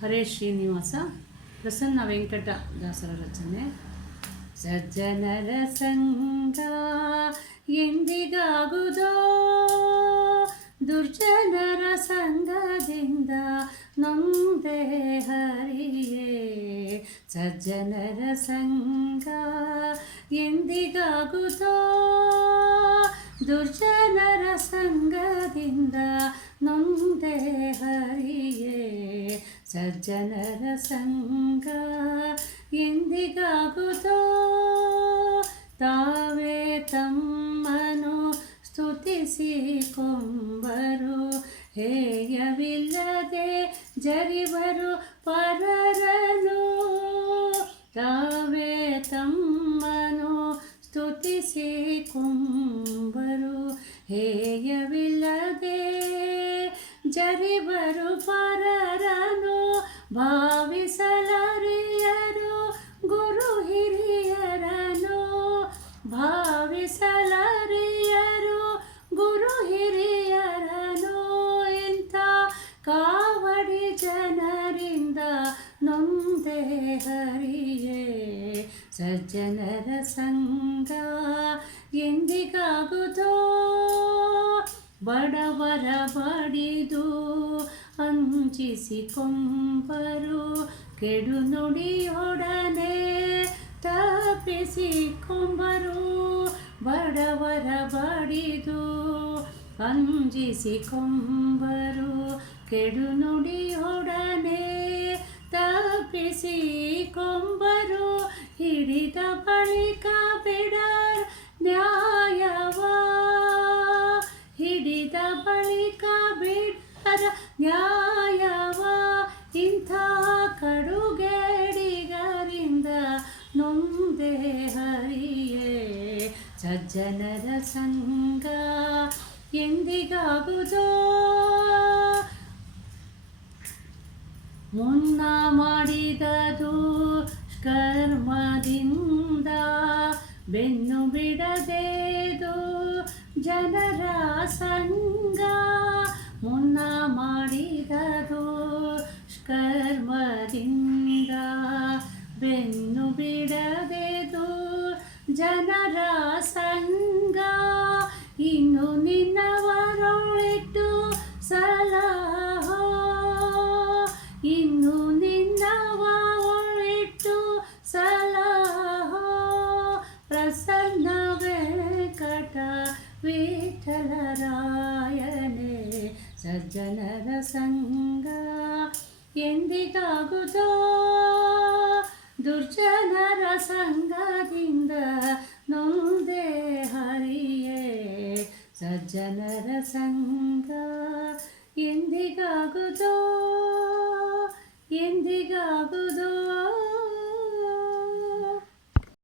ಹರೇ ಶ್ರೀನಿವಾಸ ಪ್ರಸನ್ನ ವೆಂಕಟ ದಾಸರ ರಚನೆ. ಸಜ್ಜನರ ಸಂಗ ಎಂದಿಗಾಗುವುದೋ, ದುರ್ಜನರ ಸಂಗದಿಂದ ನೊಂದೆ ಹರಿಯೇ. ಸಜ್ಜನರ ಸಂಗ ಎಂದಿಗಾಗುವುದೋ, ದುರ್ಜನರ ಸಂಗದಿಂದ ನೊಂದೆ ಹರಿಯೇ. ಸಜ್ಜನರ ಸಂಗ ಎಂದಿಗಾಗುವುದೋ, ತಾವೇ ತಮ್ಮನು ಸ್ತುತಿಸಿಕೊಂಬರು, ಹೇಯವಿಲ್ಲದೆ ಜರಿಬರು ಪರರನು. ತಾವೇ ತಮ್ಮನು ಸ್ತುತಿಸಿಕೊಂಬರು, ಹೇಯವಿಲ್ಲದೆ ಜರಿಬರು ಪರರನು. ಭಾವಿಸಲಾರಿಯರು ಗುರು ಹಿರಿಯರನು, ಭಾವಿಸಲಾರಿಯರು ಗುರು ಹಿರಿಯರನು. ಇಂಥ ಕಾವಡಿ ಜನರಿಂದ ನೊಂದೆ ಹರಿಯೇ. ಸಜ್ಜನರ ಸಂಗ ಎಂದಿಗಾಗುವುದೋ, ಬಡವರ ಬಡಿದು ಅಂಜಿಸಿಕೊಂಬರು, ಕೆಡು ನುಡಿಯೊಡನೆ ತಪ್ಪಿಸಿಕೊಂಬರು. ಬಡವರ ಬಡಿದು ಅಂಜಿಸಿಕೊಂಬರು, ಕೆಡು ನುಡಿಯೊಡನೆ ತಪ್ಪಿಸಿಕೊಂಬರು. ಹಿಡಿದ ಬಳಿಕ ಬಿಡರ್ ನ್ಯಾಯವ, ಹಿಡಿದ ಬಳಿಕ ಬಿಡರ ನ್ಯಾಯವ. ಇಂಥ ಕಡುಗೇಡಿಗರಿಂದ ನೊಂದೆ ಹರಿಯೇ. ಸಜ್ಜನರ ಸಂಗ ಎಂದಿಗಾಗುವುದೋ, ಮುನ್ನ ಮಾಡಿದದು ಕರ್ಮದಿಂದ ಬೆನ್ನು ಬಿಡದೇದು ಜನರ ಸಂಗ. ಮುನ್ನ ಮಾಡಿದದು ಕರ್ಮದಿಂದ ಬೆನ್ನು ಬಿಡದೇದು ಜನರ ಸಂಗ. ಇನ್ನು ನಿನ್ನವರೊಳಿಟ್ಟು ಸಲಹೋ, ಇನ್ನು ನಿನ್ನವರೊಳಿಟ್ಟು ಸಲಹೋ. ಪ್ರಸನ್ನ ವೆಂಕಟ ವಿಠಲರಾಯನೇ. ಸಜ್ಜನರ ಸಂಗ ಎಂದಿಗಾಗುವುದೋ, ದುರ್ಜನರ ಸಂಗದಿಂದ ನೊಂದೆ ಹರಿಯೇ. ಸಜ್ಜನರ ಸಂಗ ಎಂದಿಗಾಗುವುದೋ, ಎಂದಿಗಾಗುವುದೋ.